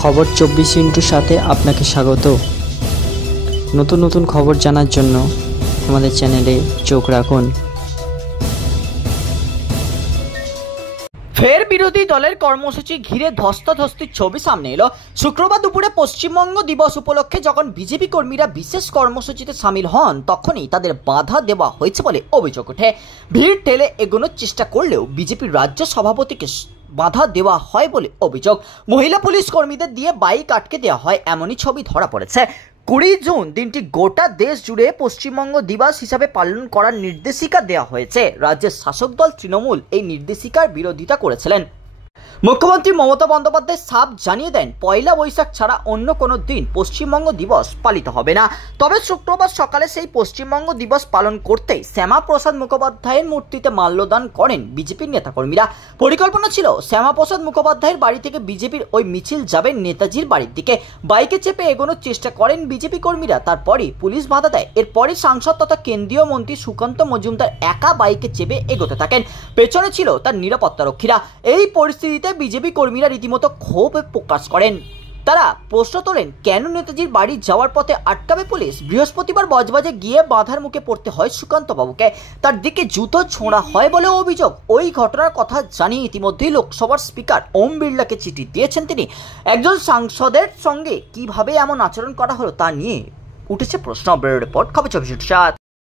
খবর 24 সাথে আপনাকে স্বাগত। নতুন নতুন খবর জানার জন্য আমাদের চ্যানেলে চোখ রাখুন। ফের বিরোধী দলের কর্মসূচি ঘিরে ধস্তাধস্তির ছবি সামনে এলো। শুক্রবার দুপুরে পশ্চিমবঙ্গ দিবস উপলক্ষে যখন বিজেপি কর্মীরা বিশেষ কর্মসূচিতে সামিল হন, তখনই তাদের বাধা দেওয়া হয়েছে বলে অভিযোগ ওঠে। ভিড় ঠেলে এগোনোর চেষ্টা করলেও বিজেপির রাজ্য সভাপতিকে বাধা দেওয়া হয় বলে অভিযোগ। মহিলা পুলিশ কর্মীদের দিয়ে বাইক আটকে দেওয়া হয়, এমনই ছবি ধরা পড়েছে। 20 জুন দিনটি গোটা দেশ জুড়ে পশ্চিমবঙ্গ দিবস হিসাবে পালন করার নির্দেশিকা দেওয়া হয়েছে। রাজ্যের শাসক দল তৃণমূল এই নির্দেশিকার বিরোধিতা করেছিলেন। মুখ্যমন্ত্রী মমতা বন্দ্যোপাধ্যায় সাফ জানিয়ে দেন, পয়লা বৈশাখ ছাড়া অন্য কোনো দিন পশ্চিমবঙ্গ দিবস পালিত হবে না। তবে শুক্রবার সকালে সেই পশ্চিমবঙ্গ দিবস পালন করতেই শ্যামাপ্রসাদ মুখোপাধ্যায়ের মূর্তিতে মাল্যদান করেন বিজেপির নেতাকর্মীরা। পরিকল্পনা ছিল শ্যামাপ্রসাদ মুখোপাধ্যায়ের বাড়ি থেকে বিজেপির ওই মিছিল যাবে নেতাজির বাড়ির দিকে। বাইকে চেপে এগোনোর চেষ্টা করেন বিজেপি কর্মীরা, তারপরই পুলিশ বাধা দেয়। এরপরই সাংসদ তথা কেন্দ্রীয় মন্ত্রী সুকান্ত মজুমদার একা বাইকে চেপে এগোতে থাকেন। পেছনে ছিল তার নিরাপত্তারক্ষীরা। এই পরিস্থিতিতে বিজেপি কর্মীরা রীতিমতো ক্ষোভ প্রকাশ করেন। তারা প্রশ্ন তোলেন, কেন নেতাজির বাড়ি যাওয়ার পথে আটকাবে পুলিশ? বৃহস্পতিবার বজবজে গিয়ে বাধার মুখে পড়তে হয় সুকান্ত বাবুকে। তার দিকে জুতো ছোঁড়া হয় বলে অভিযোগ। ওই ঘটনার কথা জানিয়ে ইতিমধ্যেই লোকসভার স্পিকার ওম বিড়লাকে চিঠি দিয়েছেন তিনি। একজন সাংসদের সঙ্গে কিভাবে এমন আচরণ করা হলো তা নিয়ে উঠেছে প্রশ্ন। ব্যুরো রিপোর্ট, খবর 24/7।